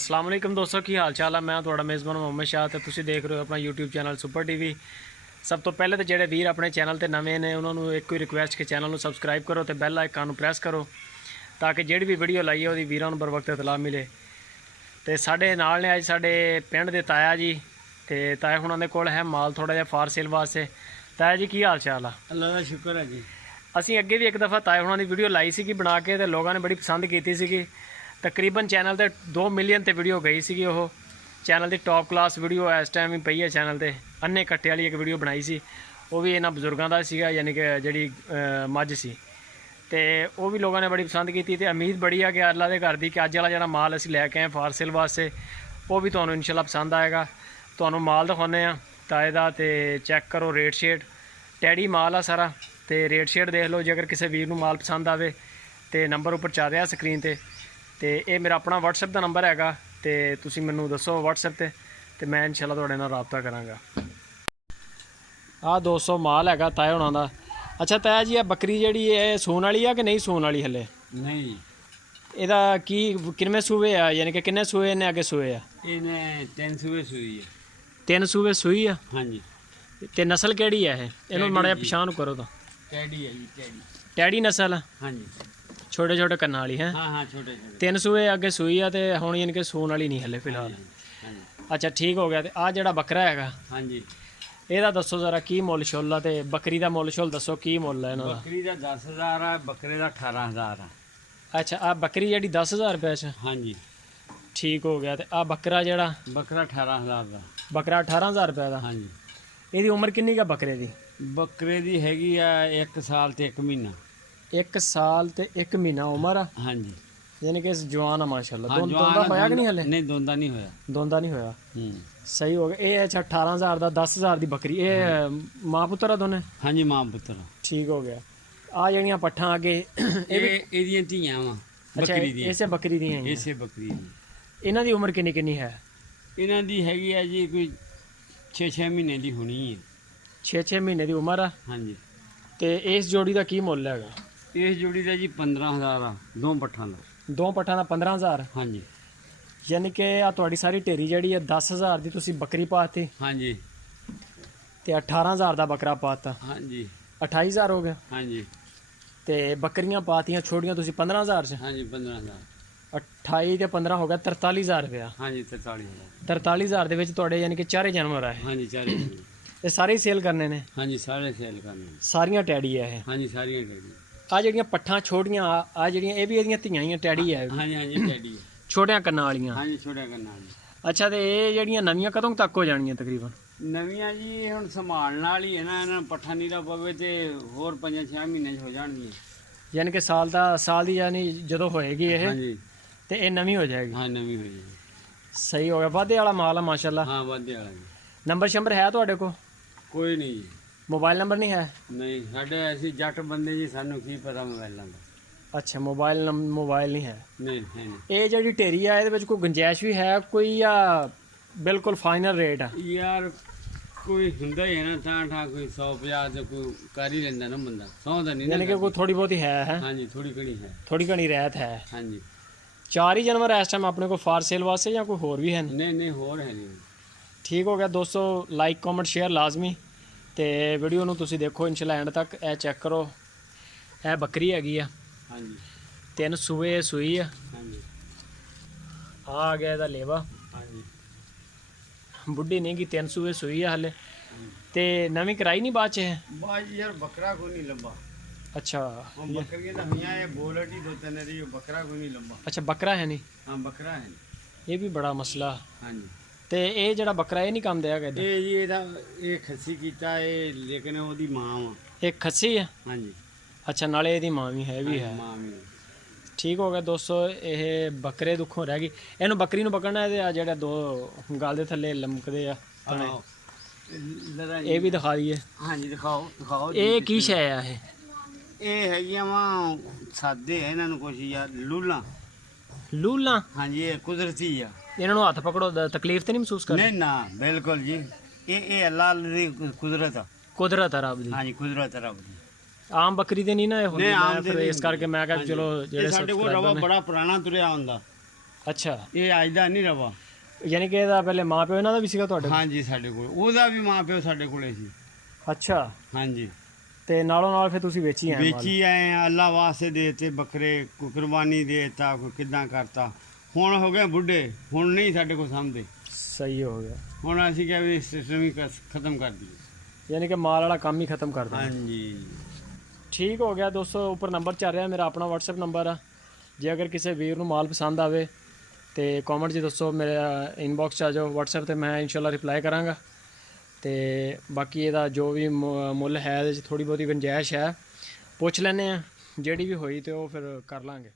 अस्सलाम वालेकुम दोस्तों की हाल चाल है। मैं थोड़ा मेज़बान मोहम्मद शाह तो तुसीं देख रहे हो अपना यूट्यूब चैनल सुपर टीवी। सब तो पहले तो जेडे वीर अपने चैनल ते नवे ने उन्होंने एक कोई रिक्वेस्ट कि चैनल को सबसक्राइब करो तो बैल आइकन को प्रेस करो ताकि जेड़ी भी वीडियो लाई है वो वीरां बर वक्त इतला मिले। तो साढ़े नाल ने अज साढ़े पिंड दे ताया जी ते ताया हुणां दे कोल है माल थोड़ा जिहा फार सेल वास्ते। ताया जी की हाल चाल है? अल्लाह का शुक्र है जी। असीं अगे भी एक दफ़ा ताया हुणां दी वीडियो लाई सी बना के तो लोगों ने बड़ी पसंद की सी। तकरीबन चैनल ते 2 मिलियन ते वीडियो गई सी। वो चैनल की टॉप क्लास वीडियो इस टाइम ही पई है चैनल ते। अन्ने कट्टे वाली एक वीडियो बनाई सी, वो भी इन्हां बजुर्गों का सीगा, यानी कि जिहड़ी मझ सी। तो वो भी लोगों ने बड़ी पसंद की ते उम्मीद बड़ी है कि अल्लाह के घर दी कि अज वाला जिहड़ा माल असीं लैके आए फार सेल वास्ते वो भी तुहानूं इंशाअल्लाह पसंद आएगा। तुहानूं माल दिखाने आ ताए दा ते चैक करो रेट शेट टैडी माल आ सारा। तो रेट शेट देख लो, जे अगर किसी वीर नूं माल पसंद आवे तो नंबर उपर चल रहा स्क्रीन ते। तो ये मेरा अपना व्हाट्सएप का नंबर हैगा, तो तुसीं मैनूं दसो व्हाट्सएप ते मैं इंशाअल्लाह तुहाडे नाल राबता करांगा। आ 200 माल हैगा ताया होना दा। अच्छा ताया जी, बकरी जिहड़ी है सून वाली है कि नहीं सून वाली हले? नहीं, ਇਹਦਾ ਕੀ ਕਿੰਨੇ ਸੂਏ ਆ, ਯਾਨੀ ਕਿ ਕਿੰਨੇ ਸੂਏ ਨੇ ਅੱਗੇ ਸੂਏ ਆ? ਇਹਨੇ 3 ਸੂਏ ਸੂਈ ਹੈ। 3 ਸੂਏ ਸੂਈ ਆ? ਹਾਂਜੀ। ਤੇ ਨਸਲ ਕਿਹੜੀ ਹੈ ਇਹ? ਇਹਨੂੰ ਮਾੜਾ ਜਿਹਾ ਪਛਾਣ ਕਰੋ ਤਾਂ। ਟੈਡੀ ਹੈ ਜੀ, ਟੈਡੀ। ਟੈਡੀ ਨਸਲ? ਹਾਂਜੀ। छोटे छोटे कन्ना वाली है? हाँ हाँ, छोटे छोटे। 3 सूए अगे सूई है तो हुण यानी कि सून वाली नहीं हले फिलहाल। अच्छा ठीक हो गया। तो आ जिहड़ा बकरा हैगा, हाँ जी, ਇਹਦਾ ਦੱਸੋ ਜ਼ਰਾ ਕੀ ਮੁੱਲ ਛੁੱਲ ਆ ਤੇ ਬੱਕਰੀ ਦਾ ਮੁੱਲ ਛੁੱਲ ਦੱਸੋ ਕੀ ਮੁੱਲ ਹੈ ਇਹਨਾਂ ਦਾ? ਬੱਕਰੀ ਦਾ 10,000 ਹੈ, ਬੱਕਰੇ ਦਾ 18,000 ਹੈ। ਅੱਛਾ ਆ ਬੱਕਰੀ ਜਿਹੜੀ 10,000 ਰੁਪਏ ਚ? ਹਾਂਜੀ। ਠੀਕ ਹੋ ਗਿਆ। ਤੇ ਆ ਬੱਕਰਾ ਜਿਹੜਾ? ਬੱਕਰਾ 18,000 ਦਾ। ਬੱਕਰਾ 18,000 ਰੁਪਏ ਦਾ? ਹਾਂਜੀ। ਇਹਦੀ ਉਮਰ ਕਿੰਨੀ ਕਾ ਬੱਕਰੇ ਦੀ? ਬੱਕਰੇ ਦੀ ਹੈਗੀ ਆ 1 ਸਾਲ ਤੇ 1 ਮਹੀਨਾ। 1 ਸਾਲ ਤੇ 1 ਮਹੀਨਾ ਉਮਰ ਆ? ਹਾਂਜੀ। यानी कि जवान है माशाल्लाह। दोंदा होया कि नहीं हले? नहीं, दोंदा नहीं होया। दोंदा नहीं होया। सही हो गया। ये अच्छा 18,000 दा 10,000 दी बकरी। ये मां पुत्र दोने? हाँ जी, मां पुत्र। ठीक हो गया। आ जड़ियां पट्ठा आगे एदियां धीयां वा बकरी दी। इसे बकरी दी हैं? इसे बकरी दी। इन्हां दी उम्र किन्नी किन्नी है? इन्हां दी हैगी है जी कोई 6-6 महीने दी होनी है। 6-6 महीने दी उम्र है? हाँ जी। ते इस जोड़ी दा की मुੱਲ हैगा? इस जोड़ी का जी 15,000 आ, 2 पट्ठां दा। 2 पट्ठां दा 15,000? हाँ जी। यानी कि आ तुहाडी सारी ढेरी जिहड़ी है 10,000 दी तुसीं बकरी पाती? हाँ जी। ते 18,000 दा बकरा पाता? हाँ जी। 28,000 हो गया? हाँ जी। ते बकरियां पातियां छोड़ियां तुसीं 15,000 च? हाँ जी, 15,000। 28 ते 15 हो गया 43,000 रुपया। हाँ जी, 43,000। 43,000 दे विच तुहाडे यानी कि चारे जानवर है? हाँ जी, चारे। ये सारे ही सेल करने ने? हाँ जी, सारे सेल करने। सारियां टैडी है ये? हाँ जी, सारियां टैडी। आ जड़ियां पट्ठां छोड़ियां आ जड़ियां ये भी एदियां धीयां ही टैडी है? हाँ जी, हाँ जी, टैडी है। छोटियां कन्नां वालियां? हाँ जी, छोटे करना जी। अच्छा ते ये जड़ियां नवियां कदों तक हो जानियां तकरीबन? नवियां जी हुण संभालण वाली है ना, इन्हां पट्ठा नीरा पवे ते होर 5-6 महीने हो जाणगियां। यानी कि साल दी यानी जदों होएगी ये? हाँ जी। ते ये नवी हो जाएगी? हाँ, नवी हो जाएगी। सही हो गया। वादे वाला माल है माशाल्लाह। हाँ, वादे वाला जी। नंबर शंबर है तुहाडे को? कोई नहीं जी। मोबाइल नंबर नहीं है? नहीं, साढ़े ऐसी जट बंदे जी, सानू की पता मोबाइलों का। अच्छा मोबाइल नहीं है? नहीं है नहीं। ये जी ढेरी है ये कोई गुंजाइश भी है कोई या बिल्कुल फाइनल रेट है? यार कोई हुंदा ही है ना, ठा कोई 150 तो कोई कर ही लेंदा ना बंदा, 100 तो नहीं। यानी कि कोई थोड़ी बहुत ही है? हाँ जी, थोड़ी घनी है। थोड़ी घनी रहत है? हाँ जी। 4 ही जानवर इस टाइम अपने को फार सेल वास्ते या कोई होर भी है? नहीं नहीं, होर है नहीं। ठीक हो गया दोस्तों, लाइक कॉमेंट शेयर लाजमी। तो वीडियो नूं तुसीं देखो इंशाल्लाह एंड तक। ए चेक करो, ए बकरी हैगी आ। हाँ जी। 3 सूए सूई आ। हाँ जी। आ गया इहदा लेवा। हाँ जी। बुढ़ी नहीं गी, 3 सूए सूई आ हले। ते नवीं कराई नहीं बाद च है? बाज यार बकरा को नहीं लंबा। अच्छा बकरियां तो मियां ये बोलटी दो तीन रही, बकरा को नहीं लंबा। अच्छा बकरा है नहीं? हाँ, बकरा है। ये भी बड़ा मसला। हाँ जी। ते ये जड़ा बकरा ये नहीं काम दिया गया? ये जी ये खस्सी कीता है, लेकिन ओदी मां वा। एक खस्सी है? हाँ जी। अच्छा नाले ਇਹਦੀ ਮਾਂ ਵੀ ਹੈ? ਵੀ ਹੈ। मां भी। ठीक हो गया दोस्तों, ਇਹ ਬੱਕਰੇ ਦੁੱਖੋਂ ਰਹਿ ਗਈ। ਇਹਨੂੰ ਬੱਕਰੀ ਨੂੰ ਪਕੜਨਾ ਇਹਦੇ ਆ ਜਿਹੜੇ 2 ਗਲ ਦੇ ਥੱਲੇ ਲਮਕਦੇ ਆ ਇਹ ਵੀ ਦਿਖਾ ਦਈਏ। हाँ जी, दिखाओ दिखाओ। ਇਹ ਕੀ ਸ਼ੈ ਆ ਇਹ? ਇਹ ਹੈਗੀਆਂ ਵਾ ਸਾਦੇ ਹੈ, ਇਹਨਾਂ ਨੂੰ ਕੁਛ ਯਾਰ ਲੂਲਾਂ। ਲੂਲਾਂ? हाँ जी, ਇਹ ਕੁਦਰਤੀ ਆ। ਇਹਨਾਂ ਨੂੰ ਹੱਥ ਪਕੜੋ ਤਕਲੀਫ ਤੇ ਨਹੀਂ ਮਹਿਸੂਸ ਕਰਦੇ? नहीं ना, बिल्कुल जी। ਇਹ अल्लाह दी कुदरत आ। ਕੁਦਰਤ ਆ ਰੱਬ ਦੀ? हाँ जी, कुदरत है रब दी। ਆਮ ਬੱਕਰੀ ਦੇ ਨਹੀਂ ਨਾ ਇਹ ਹੁੰਦੀ? ਨਹੀਂ, ਆਮ ਮੈਂ ਫਿਰ ਇਸ ਕਰਕੇ ਮੈਂ ਕਿਹਾ ਚਲੋ ਜਿਹੜੇ ਸਾਡੇ ਕੋਲ ਰਵਾ ਬੜਾ ਪੁਰਾਣਾ ਤੁਰਿਆ ਹੁੰਦਾ। ਅੱਛਾ, ਇਹ ਅੱਜ ਦਾ ਨਹੀਂ ਰਵਾ। ਯਾਨੀ ਕਿ ਇਹਦਾ ਪਹਿਲੇ ਮਾਂ ਪਿਓ ਇਹਨਾਂ ਦਾ ਵੀ ਸੀਗਾ ਤੁਹਾਡੇ ਕੋਲ? ਹਾਂਜੀ ਸਾਡੇ ਕੋਲ, ਉਹਦਾ ਵੀ ਮਾਂ ਪਿਓ ਸਾਡੇ ਕੋਲੇ ਸੀ। ਅੱਛਾ, ਹਾਂਜੀ ਤੇ ਨਾਲੋਂ ਨਾਲ ਫਿਰ ਤੁਸੀਂ ਵੇਚੀ ਆਏ ਮਾਲ? ਵੇਚੀ ਆਏ ਆ, ਅੱਲਾ ਵਾਸਤੇ ਦੇਤੇ ਬੱਕਰੇ, ਕੋਈ ਕੁਰਬਾਨੀ ਦੇਤਾ, ਕੋਈ ਕਿੱਦਾਂ ਕਰਤਾ। ਹੁਣ ਹੋ ਗਏ ਬੁੱਢੇ, ਹੁਣ ਨਹੀਂ ਸਾਡੇ ਕੋਲ ਸਾਂਭਦੇ। ਸਹੀ ਹੋ ਗਿਆ। ਹੁਣ ਅਸੀਂ ਕਿਹਾ ਵੀ ਸਿਸਟਮ ਹੀ ਖਤਮ ਕਰ ਦਈਏ। ਯਾਨੀ ਕਿ ਮਾਲ ਵਾਲਾ ਕੰਮ ਹੀ ਖਤਮ ਕਰ ਦੇਣਾ। ਹਾਂਜੀ ਠੀਕ ਹੋ ਗਿਆ ਦੋਸਤੋ। ਉੱਪਰ ਨੰਬਰ ਚੱਲ ਰਿਹਾ ਮੇਰਾ, ਆਪਣਾ WhatsApp ਨੰਬਰ ਆ। ਜੇ ਅਗਰ ਕਿਸੇ ਵੀਰ ਨੂੰ ਮਾਲ ਪਸੰਦ ਆਵੇ ਤੇ ਕਮੈਂਟ 'ਚ ਦੱਸੋ, ਮੇਰਾ ਇਨਬਾਕਸ 'ਚ ਆ ਜਾਓ WhatsApp ਤੇ, ਮੈਂ ਇਨਸ਼ਾਅੱਲਾ ਰਿਪਲਾਈ ਕਰਾਂਗਾ। ਤੇ ਬਾਕੀ ਇਹਦਾ ਜੋ ਵੀ ਮੁੱਲ ਹੈ ਇਹਦੇ 'ਚ ਥੋੜੀ ਬਹੁਤੀ ਗੁੰਜਾਇਸ਼ ਹੈ, ਪੁੱਛ ਲੈਂਦੇ ਆ, ਜਿਹੜੀ ਵੀ ਹੋਈ ਤੇ ਉਹ ਫਿਰ ਕਰ ਲਾਂਗੇ।